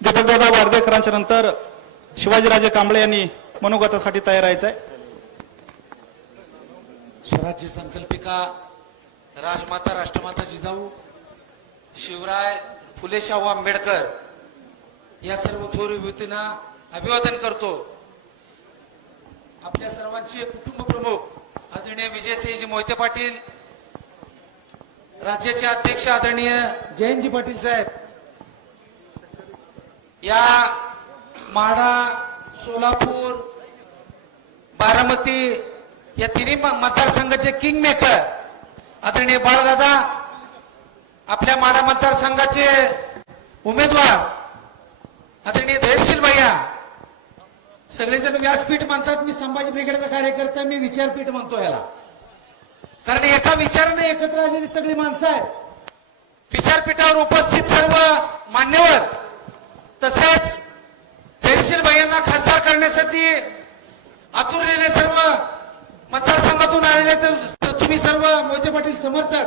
दीपकदादा वार्देकरांच्या नंतर शिवाजीराजे कांबळे यांनी मनोगतासाठी तयार राहायचं आहे स्वराज्य संकल्पिका राजमाता राष्ट्रमाता जिजाऊ शिवराय फुले शाहू आंबेडकर या सर्व थोर विभूतींना अभिवादन करतो. आपल्या सर्वांचे कुटुंब प्रमुख आदरणीय विजयसिंहजी मोहिते पाटील राज्याचे अध्यक्ष आदरणीय जयंतजी पाटील साहेब या माढा सोलापूर बारामती या तिन्ही म- मतदारसंघाचे किंग मेकर आदरणीय बाळदादा आपल्या माढा मतदारसंघाचे उमेदवार आदरणीय धैर्यशील भैया सगळेजण व्यासपीठ म्हणतात मी संभाजी ब्रिगेडचा कार्यकर्ता मी विचारपीठ म्हणतो याला कारण एका विचाराने एकत्र आलेली सगळी माणसं आहेत. विचारपीठावर उपस्थित सर्व मान्यवर तसेच धैर्यशील भाईंना खासदार करण्यासाठी आतुरलेले सर्व मतदारसंघातून आलेले तर तुम्ही सर्व मोहिते पाटील समर्थक.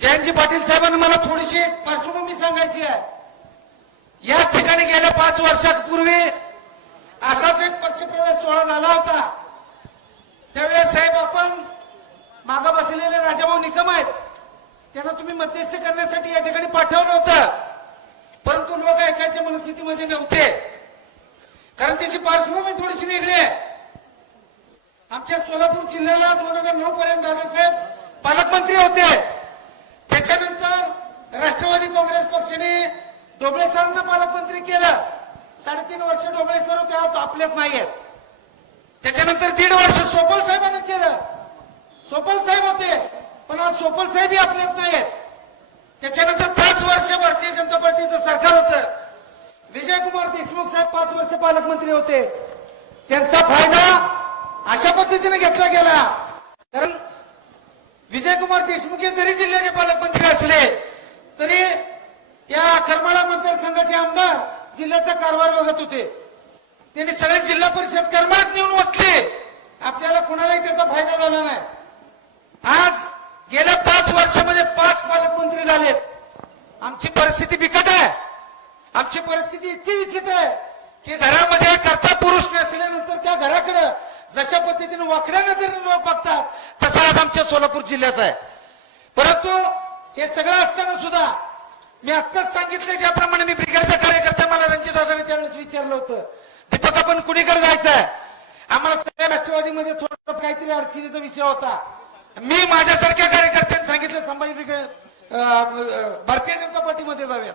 जयंतजी पाटील साहेबांना मला थोडीशी एक पार्श्वभूमी सांगायची आहे. याच ठिकाणी गेल्या पाच वर्षापूर्वी असाच एक पक्षप्रवेश सोहळा झाला होता. त्यावेळेस साहेब आपण मागा बसलेले राजाभाऊ निकम आहेत. त्यांना तुम्ही मध्यस्थी करण्यासाठी या ठिकाणी पाठवलं होतं. परंतु लोक ऐकायच्या मनस्थितीमध्ये म्हणजे नव्हते. कारण त्याची पार्श्वभूमी थोडीशी वेगळी आहे. आमच्या सोलापूर जिल्ह्याला दोन हजार नऊ पर्यंत दादासाहेब पालकमंत्री होते. त्याच्यानंतर राष्ट्रवादी काँग्रेस पक्षाने डोबळे सरांना पालकमंत्री केलं. साडेतीन वर्ष डोबळे सर होते आज आपल्यात नाहीयेत. त्याच्यानंतर दीड वर्ष सोपल साहेबांना केलं. सोपल साहेब होते पण आज सोपल साहेबही आपल्यात नाहीयेत. आहेत पार्टीचं सरकार होतं. विजयकुमार देशमुख साहेब पाच वर्ष पालकमंत्री होते. त्यांचा फायदा अशा पद्धतीने घेतला गेला. कारण विजयकुमार देशमुख हे जरी जिल्ह्याचे पालकमंत्री असले तरी या करमाळा मतदारसंघाचे आमदार जिल्ह्याचा कारभार बघत होते. त्यांनी सगळे जिल्हा परिषद करमाळात नेऊन ओतले. आपल्याला कुणालाही त्याचा फायदा झाला नाही. आज गेल्या पाच वर्षामध्ये पाच पालकमंत्री झालेत. आमची परिस्थिती बिकट आहे. आमची परिस्थिती इतकी विचित्र आहे की घरामध्ये करता पुरुष नसल्यानंतर त्या घराकडे जशा पद्धतीने वाकड्या नजरेने लोक बघतात तसा आज आमच्या सोलापूर जिल्ह्याचा आहे. परंतु हे सगळं असताना सुद्धा मी आत्ताच सांगितलं ज्याप्रमाणे मी ब्रिगेडचा कार्यकर्ता मला रणजितदादाने त्यावेळेस विचारलं होतं दीपक आपण कुणीकडे जायचंय? आम्हाला सगळ्या राष्ट्रवादीमध्ये थोडं काहीतरी अडचणीचा विषय होता. मी माझ्यासारख्या कार्यकर्त्यांनी सांगितलं संभाजी ब्रिगेड भारतीय जनता पार्टीमध्ये जाव्यात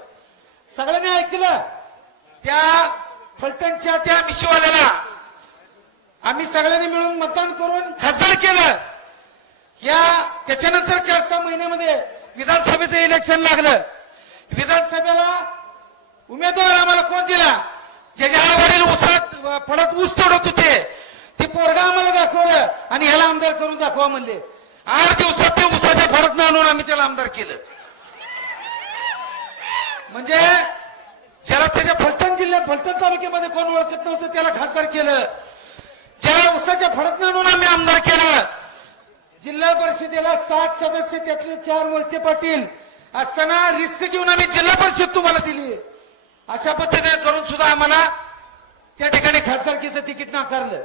सगळ्यांनी ऐकलं? त्या फलटणच्या त्या मिशीवाल्याला आम्ही सगळ्यांनी मिळून मतदान करून खासदार केलं. या त्याच्यानंतर चार सहा महिन्यामध्ये विधानसभेचं इलेक्शन लागलं. विधानसभेला उमेदवार आम्हाला कोण दिला? ज्याच्या वडील उसात फळात ऊस तोडत होते ते पोरगा आम्हाला दाखवलं आणि ह्याला आमदार करून दाखवा म्हणले. आठ दिवसात ते उसाच्या फडत आणून आम्ही त्याला आमदार केलं. म्हणजे ज्याला त्याच्या फलटण जिल्ह्यात फलटण तालुक्यामध्ये कोण ओळखत नव्हतं त्याला खासदार केलं. ज्याला उसाच्या फडत आणून आम्ही आमदार केलं. जिल्हा परिषदेला सात सदस्य त्यातले चार वळते पाटील. असताना रिस्क घेऊन आम्ही जिल्हा परिषद तुम्हाला दिली. अशा पद्धतीने करून सुद्धा आम्हाला त्या ठिकाणी खासदारकीचं तिकीट नाकारलं.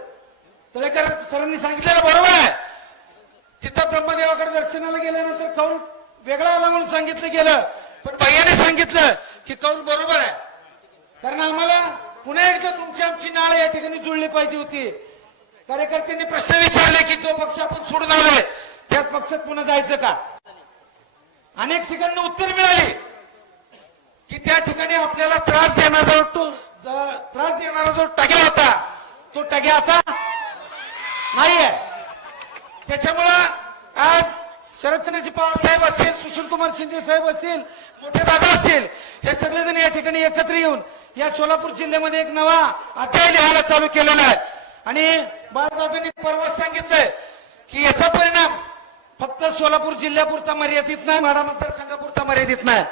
तळेकर सरांनी सांगितलेलं बरोबर आहे. तिथं ब्रह्मदेवाकडे दर्शनाला गेल्यानंतर कौल वेगळा आला म्हणून सांगितलं गेलं. पण भैयाने सांगितलं की कौल बरोबर आहे. कारण आम्हाला पुन्हा एकदा तुमची आमची नाळ या ठिकाणी जुळली पाहिजे होती. कार्यकर्त्यांनी प्रश्न विचारले की जो पक्ष आपण सोडून आलोय त्याच पक्षात पुन्हा जायचं का? अनेक ठिकाणी उत्तर मिळाली की त्या ठिकाणी आपल्याला त्रास देणारा जो तो त्रास देणारा जो टग्या होता तो टग्या आता नाहीये. त्याच्यामुळं आज शरदचंद्रजी पवार साहेब असतील सुशील कुमार शिंदे साहेब असतील मोठे दादा असतील हे सगळेजण या ठिकाणी एकत्र येऊन या सोलापूर जिल्ह्यामध्ये एक नवा अध्याय लिहायला चालू केलेला आहे. आणि बाळदादांनी परवा सांगितलंय की याचा परिणाम फक्त सोलापूर जिल्ह्यापुरता मर्यादित नाही माडा मतदारसंघापुरता मर्यादित नाही.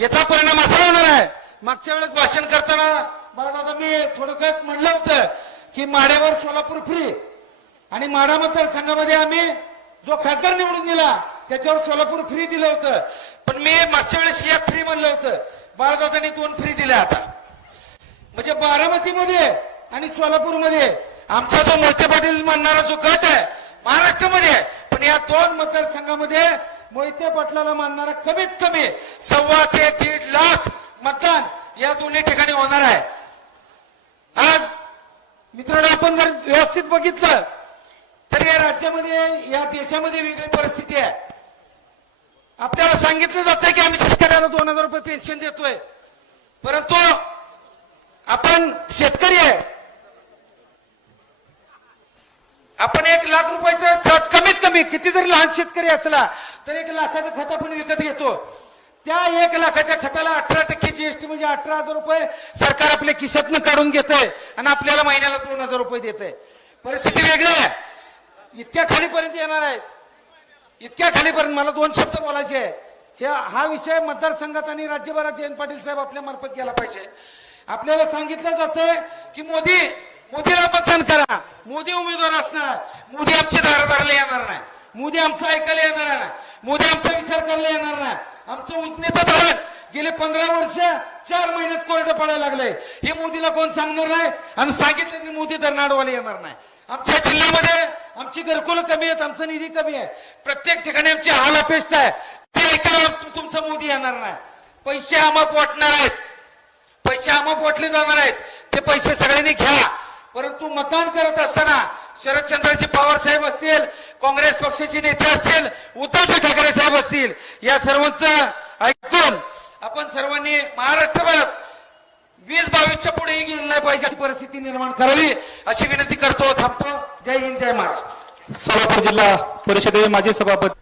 याचा परिणाम असा होणार आहे मागच्या वेळेस भाषण करताना बाळदादा मी थोडक्यात म्हणलं होतं की माड्यावर सोलापूर फ्री आणि माडा मतदारसंघामध्ये आम्ही जो खासदार निवडून दिला त्याच्यावर सोलापूर फ्री दिलं होतं. पण मी मागच्या वेळेस या फ्री म्हणलं होतं. बाळदादांनी दोन फ्री दिल्या आता. म्हणजे बारामतीमध्ये आणि सोलापूरमध्ये. आमचा जो मोठे पाटील म्हणणारा जो गट आहे महाराष्ट्रामध्ये आहे. पण या दोन मतदारसंघामध्ये मोहिते पाटलाला मानणारा कमीत कमी सव्वा ते दीड लाख मतदान या दोन्ही ठिकाणी होणार आहे. आज मित्रांनो आपण जर व्यवस्थित बघितलं तर या राज्यामध्ये या देशामध्ये वेगळी परिस्थिती आहे. आपल्याला सांगितलं जातंय की आम्ही शेतकऱ्यांना दोन हजार रुपये पेन्शन देतोय. परंतु आपण शेतकरी आहे. आपण एक लाख रुपयाचं खत कमीत कमी किती जरी लहान शेतकरी असला तर एक लाखाचं खत आपण विकत घेतो. त्या एक लाखाच्या खताला अठरा टक्के जीएसटी म्हणजे अठरा हजार रुपये सरकार आपल्या खिशातनं काढून घेत आणि आपल्याला महिन्याला दोन हजार रुपये देत परिस्थिती वेगळी आहे. इतक्या खालीपर्यंत येणार आहेत. इतक्या खालीपर्यंत मला दोन शब्द बोलायचे आहे हे हा विषय मतदारसंघात आणि राज्यभरात जयंत पाटील साहेब आपल्या मार्फत गेला पाहिजे. आपल्याला सांगितलं जातंय की मोदी मोदीला मतदान करा. मोदी उमेदवार असणार. मोदी आमच्या दारादाराला येणार नाही. मोदी आमचं ऐकायला येणार नाही. मोदी आमचा विचार करायला येणार नाही. आमचं उजनेचं धरण गेले पंधरा वर्ष चार महिन्यात कोरडं पडायला लागलंय. हे मोदीला कोण सांगणार नाही? आणि सांगितलं की मोदी धरणाडवाला येणार नाही. आमच्या जिल्ह्यामध्ये आमची घरकुलं कमी आहेत आमचा निधी कमी आहे. प्रत्येक ठिकाणी आमची हाल अपेष्ट आहे. ते ऐकायला तुमचा मोदी येणार नाही. पैसे आमक वाटणार आहेत. पैसे आमक वाटले जाणार आहेत. ते पैसे सगळ्यांनी घ्या. परंतु मतदान करत असताना शरदचंद्रजी पवार साहेब असतील काँग्रेस पक्षाचे नेते असतील उद्धवजी ठाकरे साहेब असतील या सर्वांचं ऐकून आपण सर्वांनी महाराष्ट्रभर वीस बावीसच्या पुढे गेलं नाही पाहिजे अशी परिस्थिती निर्माण करावी. अशी विनंती करतो थांबतो. जय हिंद जय महाराष्ट्र. सोलापूर जिल्हा परिषदेचे माजी सभापती